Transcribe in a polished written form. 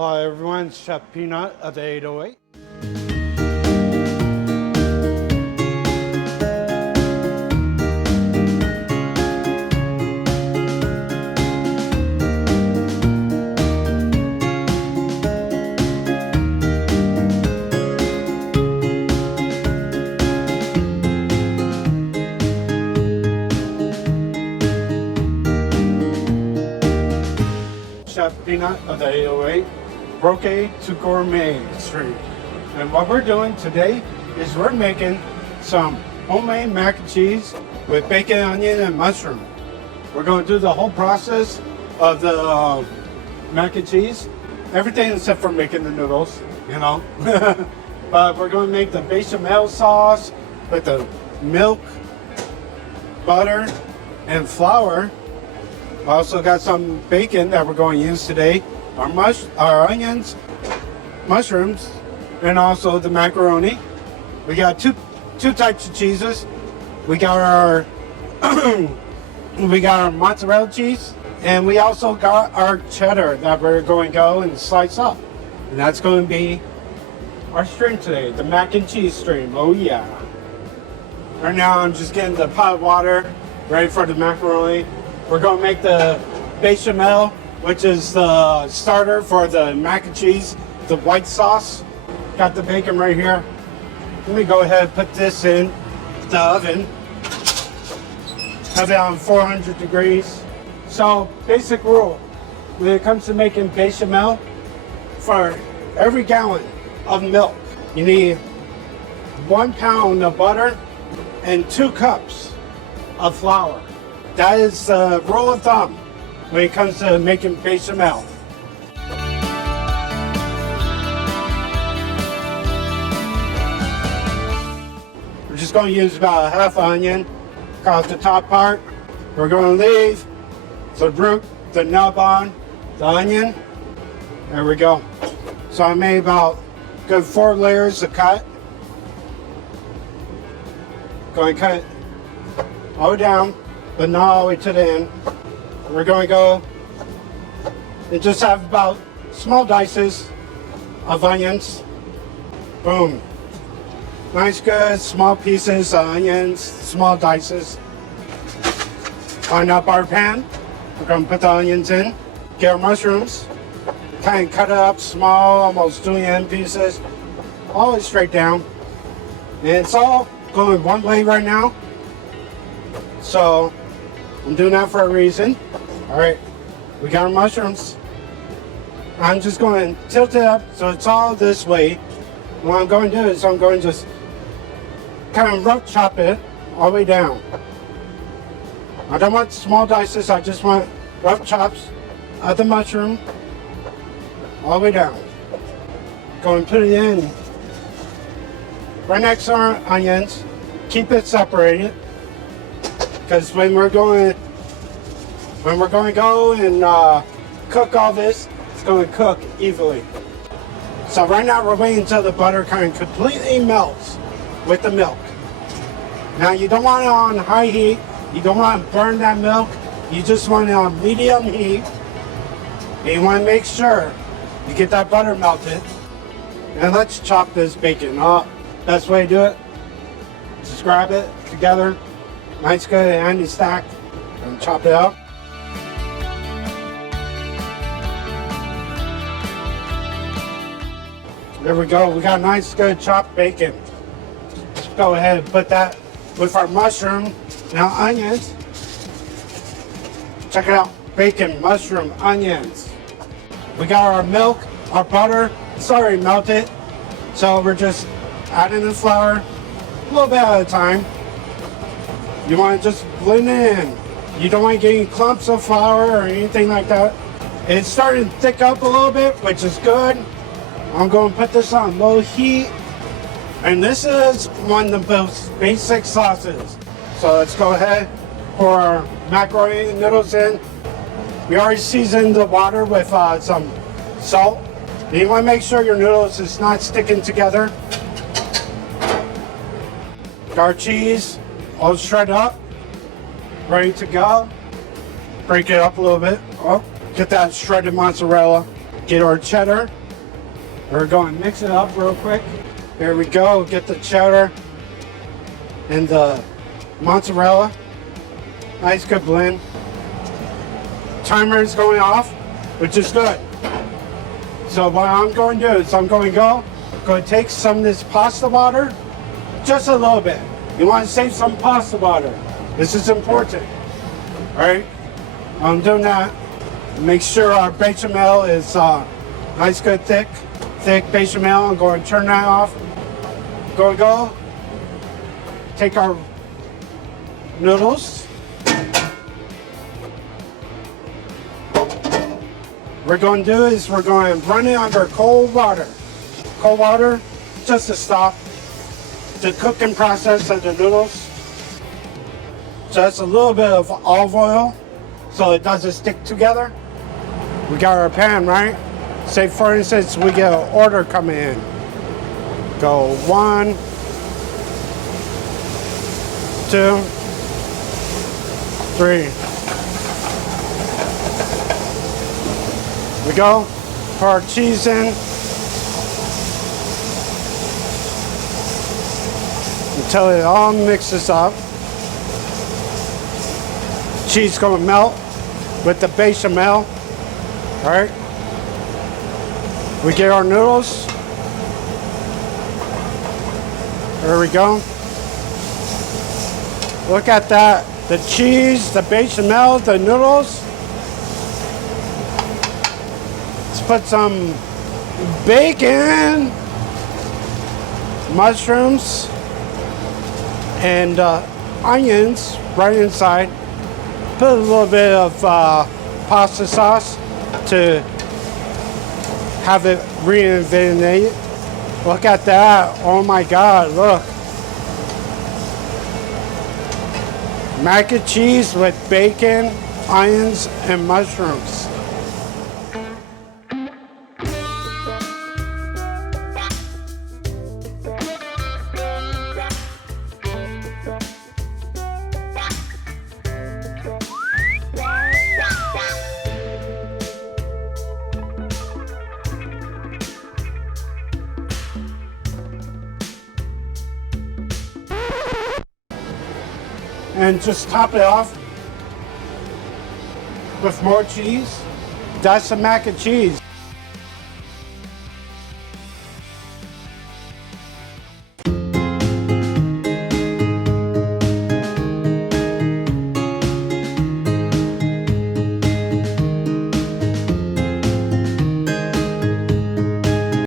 Hi everyone, it's Chef Peanut of the 808. Chef Peanut of the 808. Brocade to Gourmet Street. And what we're doing today is we're making some homemade mac and cheese with bacon, onion, and mushroom. We're going to do the whole process of the mac and cheese. Everything except for making the noodles, you know. But we're going to make the bechamel sauce with the milk, butter, and flour. Also got some bacon that we're going to use today. Our onions, mushrooms, and also the macaroni. We got two types of cheeses. We got our mozzarella cheese, and we also got our cheddar that we're going to go and slice up. And that's going to be our stream today, the mac and cheese stream. Oh yeah. Right now I'm just getting the pot of water ready for the macaroni. We're going to make the bechamel, which is the starter for the mac and cheese, the white sauce. Got the bacon right here. Let me go ahead and put this in the oven. Have it on 400 degrees. So, basic rule, when it comes to making bechamel, for every gallon of milk, you need 1 pound of butter and 2 cups of flour. That is the rule of thumb when it comes to making bechamel. We're just going to use about a half onion across the top part. We're going to leave the root, the nub on the onion. There we go. So I made about good 4 layers to cut. Going to cut it all down, but not all the way to the end. We're going to go and just have about small dices of onions. Boom. Nice, good, small pieces of onions, small dices. Line up our pan. We're going to put the onions in. Get our mushrooms. Kind of cut it up small, almost julienne pieces. All straight down. And it's all going one way right now. So I'm doing that for a reason. All right, we got our mushrooms. I'm just going to tilt it up so it's all this way. What I'm going to do is I'm going to just kind of rough chop it all the way down. I don't want small dices, I just want rough chops of the mushroom all the way down. Go and put it in right next to our onions. Keep it separated, because when we're going to go and cook all this, it's going to cook evenly. So right now we're waiting until the butter kind of completely melts with the milk. Now you don't want it on high heat. You don't want to burn that milk. You just want it on medium heat. And you want to make sure you get that butter melted. And let's chop this bacon. Best way to do it, just grab it together. Nice, good, handy stack, and chop it up. There we go. We got nice, good chopped bacon. Let's go ahead and put that with our mushroom. Now onions. Check it out. Bacon, mushroom, onions. We got our milk, our butter. It's already melted. So we're just adding the flour a little bit at a time. You want to just blend it in. You don't want to get any clumps of flour or anything like that. It's starting to thick up a little bit, which is good. I'm going to put this on low heat. And this is one of the most basic sauces. So let's go ahead, pour our macaroni and noodles in. We already seasoned the water with some salt. You want to make sure your noodles is not sticking together. Got our cheese all shredded up, ready to go. Break it up a little bit. Oh, get that shredded mozzarella. Get our cheddar. We're going to mix it up real quick. Here we go. Get the cheddar and the mozzarella. Nice good blend. Timer is going off, which is good. So what I'm going to do is I'm going to take some of this pasta water, just a little bit. You want to save some pasta water. This is important. All right, I'm doing that. Make sure our bechamel is nice, good, thick bechamel. I'm going to turn that off. Go. Take our noodles. What we're going to do is we're going to run it under cold water. Cold water, just to stop the cooking process of the noodles. Just a little bit of olive oil so it doesn't stick together. We got our pan, right? Say for instance, we get an order coming in. Go 1, 2, 3. We go, pour our cheese in. Until it all mixes up. Cheese gonna melt with the bechamel. All right. We get our noodles. There we go. Look at that. The cheese, the bechamel, the noodles. Let's put some bacon, mushrooms, and onions right inside. Put a little bit of pasta sauce to have it reinvigorated. Look at that. Oh my God, look. Mac and cheese with bacon, onions, and mushrooms. And just top it off with more cheese. That's the mac and cheese.